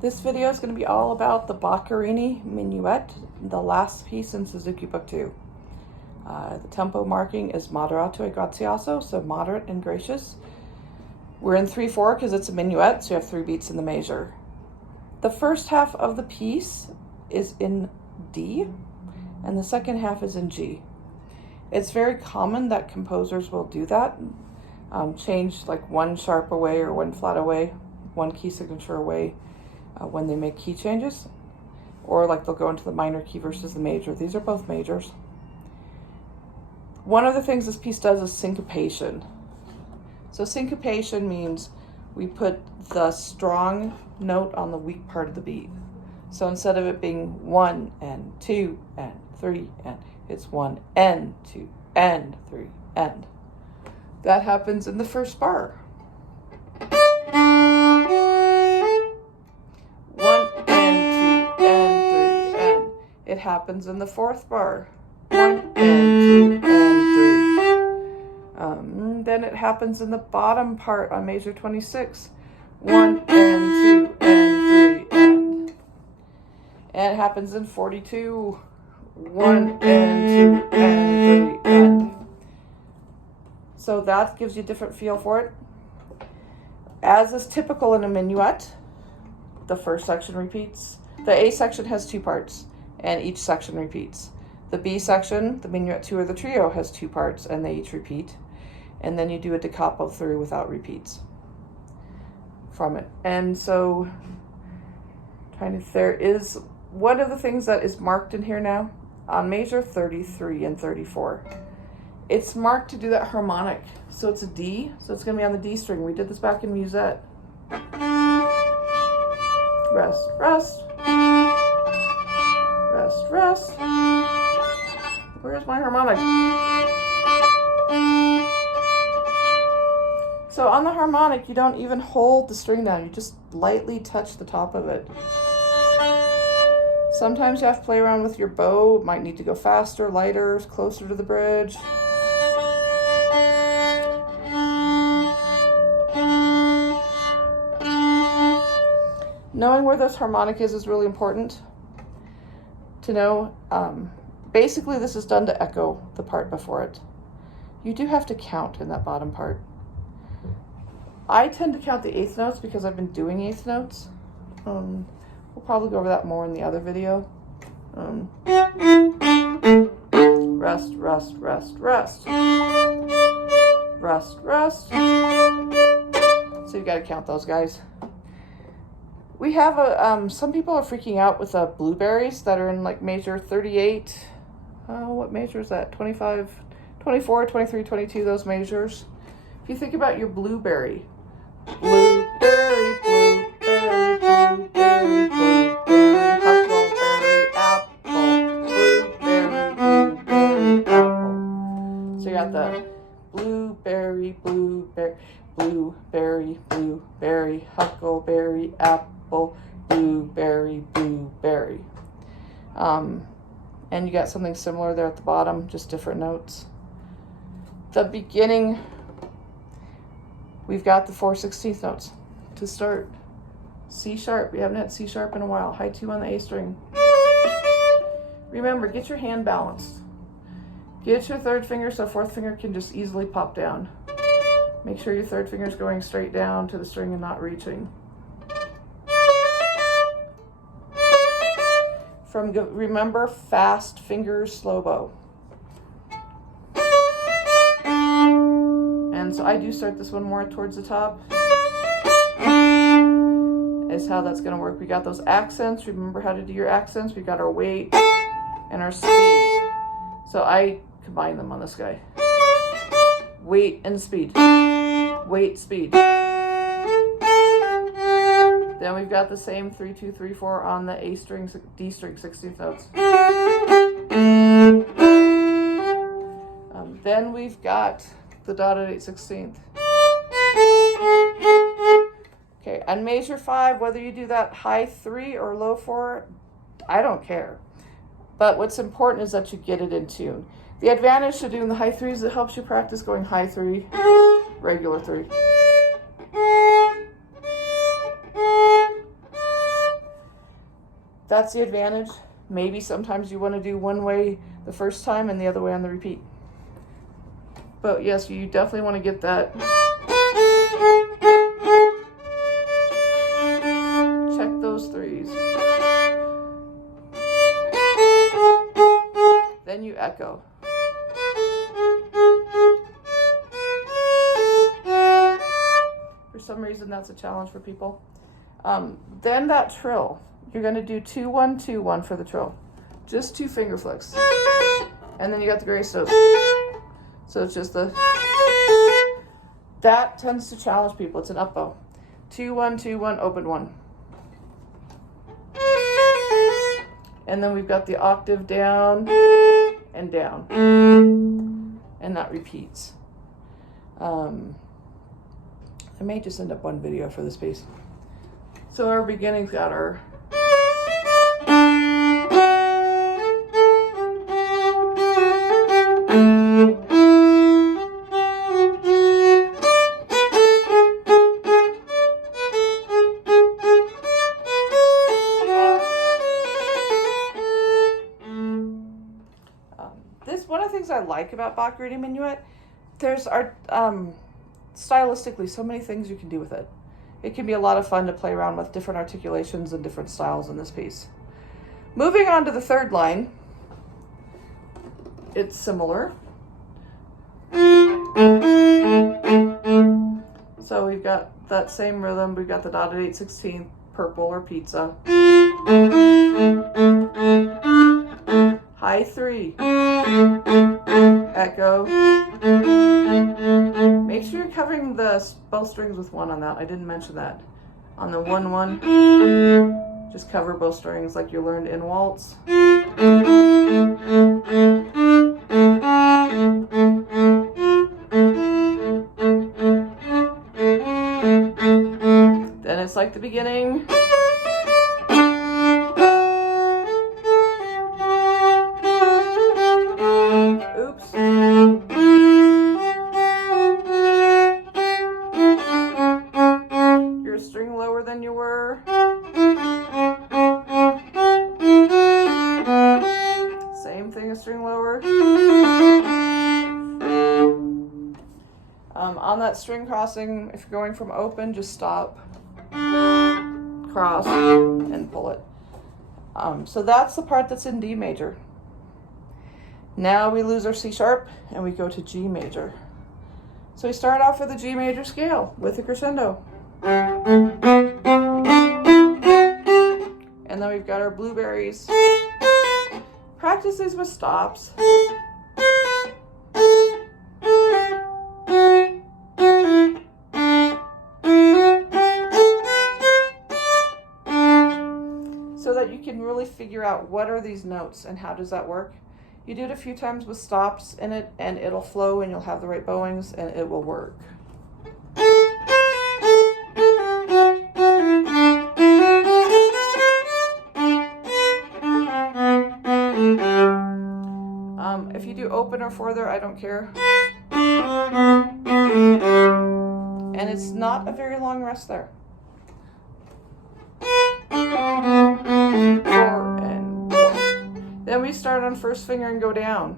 This video is going to be all about the Boccherini Minuet, the last piece in Suzuki Book 2. The tempo marking is moderato e grazioso, so moderate and gracious. We're in 3/4 because it's a minuet, so you have 3 beats in the measure. The first half of the piece is in D, and the second half is in G. It's very common that composers will do that, change like one sharp away or one flat away, one key signature away when they make key changes, or like they'll go into the minor key versus the major. These are both majors. One of the things this piece does is syncopation. So syncopation means we put the strong note on the weak part of the beat. So instead of it being 1 and 2 and 3 and it's 1 and 2 and 3 and. That happens in the first bar. 1 and 2 and 3 and. It happens in the 4th bar. 1 and 2 and 3. Then it happens in the bottom part on measure 26. 1 and 2 and 3 and. And it happens in 42. 1 and 2 and 3 and. So that gives you a different feel for it. As is typical in a minuet, the first section repeats. The A section has 2 parts, and each section repeats. The B section, the minuet 2 or the trio, has 2 parts, and they each repeat. And then you do a da capo through without repeats from it. And so, there is one of the things that is marked in here now on measure 33 and 34. It's marked to do that harmonic. So it's a D, so it's going to be on the D string. We did this back in Musette. Rest, rest. Rest, rest. Where's my harmonic? So on the harmonic, you don't even hold the string down. You just lightly touch the top of it. Sometimes you have to play around with your bow. It might need to go faster, lighter, closer to the bridge. Knowing where this harmonic is really important to know. Basically, this is done to echo the part before it. You do have to count in that bottom part. I tend to count the 8th notes because I've been doing 8th notes. We'll probably go over that more in the other video. Rest, rest, rest, rest. Rest, rest. So you gotta count those, guys. We have some people are freaking out with blueberries that are in like measure 38. What measure is that? 25, 24, 23, 22, those measures. If you think about your blueberry, blueberry, blueberry, blueberry, blueberry, huckleberry, apple, blueberry, blueberry, apple. So you got the blueberry, blueberry, blueberry, blueberry, huckleberry, apple, blueberry, blueberry. And you got something similar there at the bottom, just different notes. The beginning, we've got the 4/16 notes to start. C sharp, we haven't had C sharp in a while. High 2 on the A string. Remember, get your hand balanced. Get your 3rd finger so 4th finger can just easily pop down. Make sure your 3rd finger is going straight down to the string and not reaching. Remember, fast fingers, slow bow. And so I do start this one more towards the top. Is how that's going to work. We got those accents. Remember how to do your accents. We got our weight and our speed. So I combine them on this guy. Weight and speed. Weight, speed. Then we've got the same 3, 2, 3, 4 on the A string, D string, 16th notes. Then we've got the dotted 8/16. Okay, on measure 5, whether you do that high 3 or low 4, I don't care. But what's important is that you get it in tune. The advantage to doing the high 3s is it helps you practice going high 3, regular 3. That's the advantage. Maybe sometimes you want to do one way the first time and the other way on the repeat. But yes, you definitely want to get that. Check those threes. Then you echo. For some reason, that's a challenge for people. Then that trill. You're going to do 2-1-2-1 for the trill. Just 2 finger flicks. And then you got the grace notes. So it's just the... That tends to challenge people. It's an up bow. 2-1-2-1, open 1. And then we've got the octave down and down. And that repeats. I may just end up one video for this piece. So our beginning's got our... One of the things I like about Boccherini Minuet, there's stylistically so many things you can do with it. It can be a lot of fun to play around with different articulations and different styles in this piece. Moving on to the third line, it's similar. So we've got that same rhythm. We've got the dotted 8/16, purple or pizza. High 3. Echo. Make sure you're covering the bow strings with 1 on that. I didn't mention that. On the 1-1, just cover both strings like you learned in waltz. Then it's like the beginning. On that string crossing, if you're going from open, just stop, cross, and pull it. So that's the part that's in D major. Now we lose our C sharp and we go to G major. So we start off with a G major scale with a crescendo. And then we've got our blueberries. Practice these with stops. So that you can really figure out what are these notes and how does that work. You do it a few times with stops in it and it'll flow and you'll have the right bowings and it will work. If you do open or further, I don't care. And it's not a very long rest there. 4 and 1. Then we start on first finger and go down.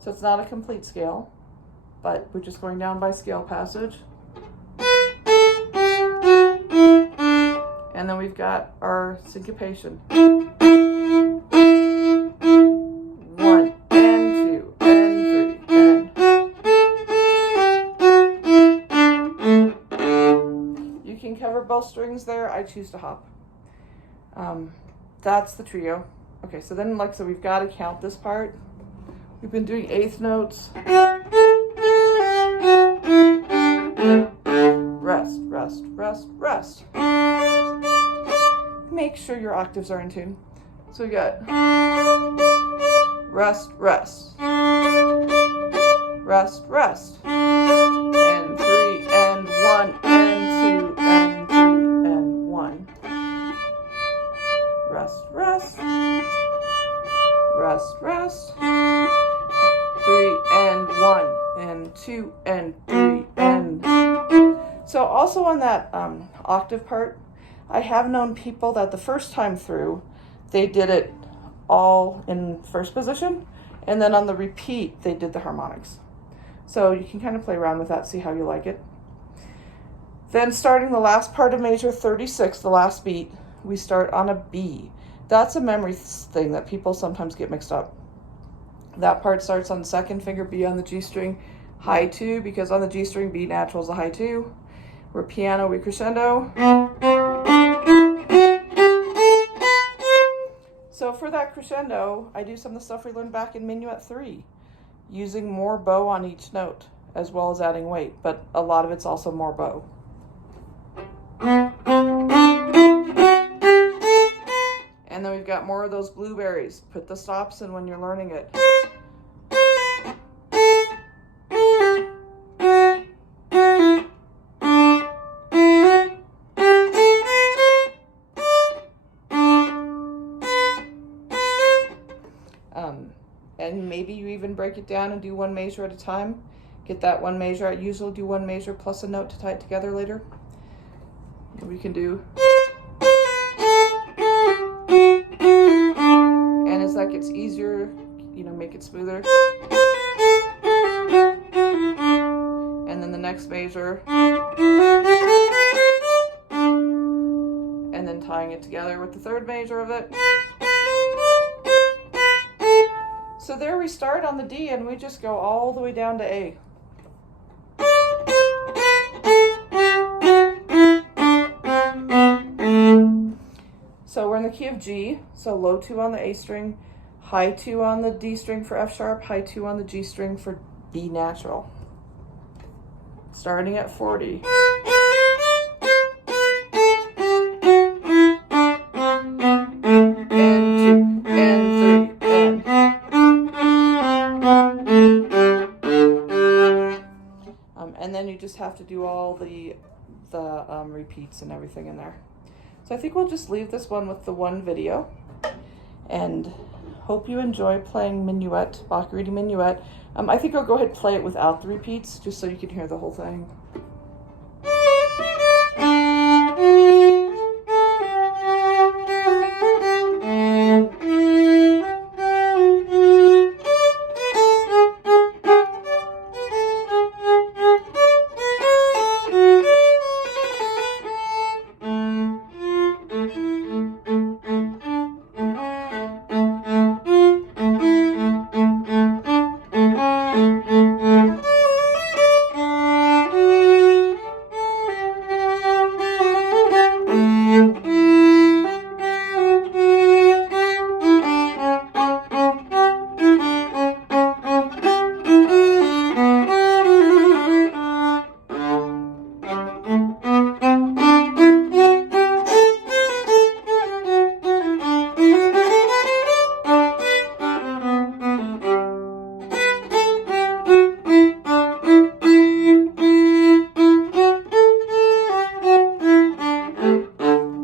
So it's not a complete scale, but we're just going down by scale passage. And then we've got our syncopation. 1 and 2 and 3 and you can cover both strings there. I choose to hop. That's the trio. Okay, so then like so we've got to count this part. We've been doing eighth notes. Rest, rest, rest, rest. Make sure your octaves are in tune. So we got rest, rest, rest, rest, and 3 and 1 and 2 and 3 and 1. Rest, rest, rest, rest, 3 and 1 and 2 and 3 and. So also on that octave part, I have known people that the first time through, they did it all in first position, and then on the repeat, they did the harmonics. So you can kind of play around with that, see how you like it. Then starting the last part of measure 36, the last beat, we start on a B. That's a memory thing that people sometimes get mixed up. That part starts on the second finger, B on the G string, high 2, because on the G string, B natural is a high 2. We're piano, we crescendo. So for that crescendo, I do some of the stuff we learned back in Minuet 3, using more bow on each note, as well as adding weight, but a lot of it's also more bow. And then we've got more of those blueberries. Put the stops in when you're learning it. And maybe you even break it down and do one measure at a time. Get that one measure. I usually do one measure plus a note to tie it together later. We can do. And as that gets easier, make it smoother. And then the next measure. And then tying it together with the third measure of it. So there we start on the D, and we just go all the way down to A. So we're in the key of G, so low 2 on the A string, high 2 on the D string for F sharp, high 2 on the G string for B natural. Starting at 40. And then you just have to do all the repeats and everything in there. So I think we'll just leave this one with the one video, and hope you enjoy playing Minuet, Boccherini Minuet. I think I'll go ahead and play it without the repeats, just so you can hear the whole thing.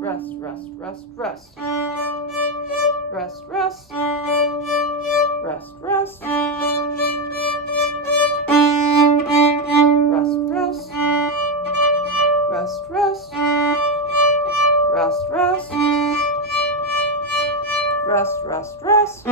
Rest, rest, rest, rest, rest, rest, rest, rest, rest, rest, rest, rest, rest, rest, rest.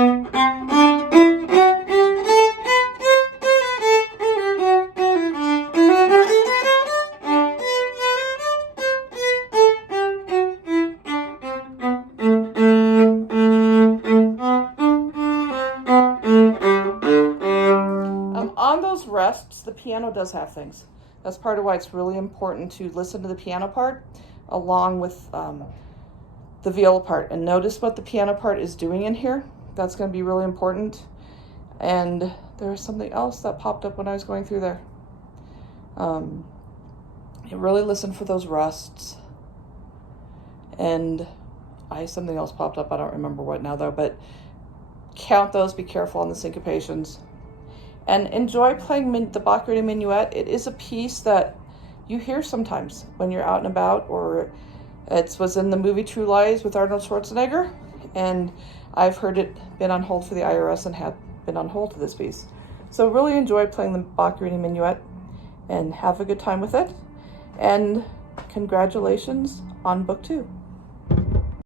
On those rests, the piano does have things. That's part of why it's really important to listen to the piano part along with the viola part, and notice what the piano part is doing in here. That's going to be really important. And there's something else that popped up when I was going through there. You really listen for those rests. And something else popped up. I don't remember what now though, but count those, be careful on the syncopations. And enjoy playing the Boccherini Minuet. It is a piece that you hear sometimes when you're out and about, or it was in the movie True Lies with Arnold Schwarzenegger, and I've heard it been on hold for the IRS and had been on hold to this piece. So really enjoy playing the Boccherini Minuet and have a good time with it. And congratulations on book 2.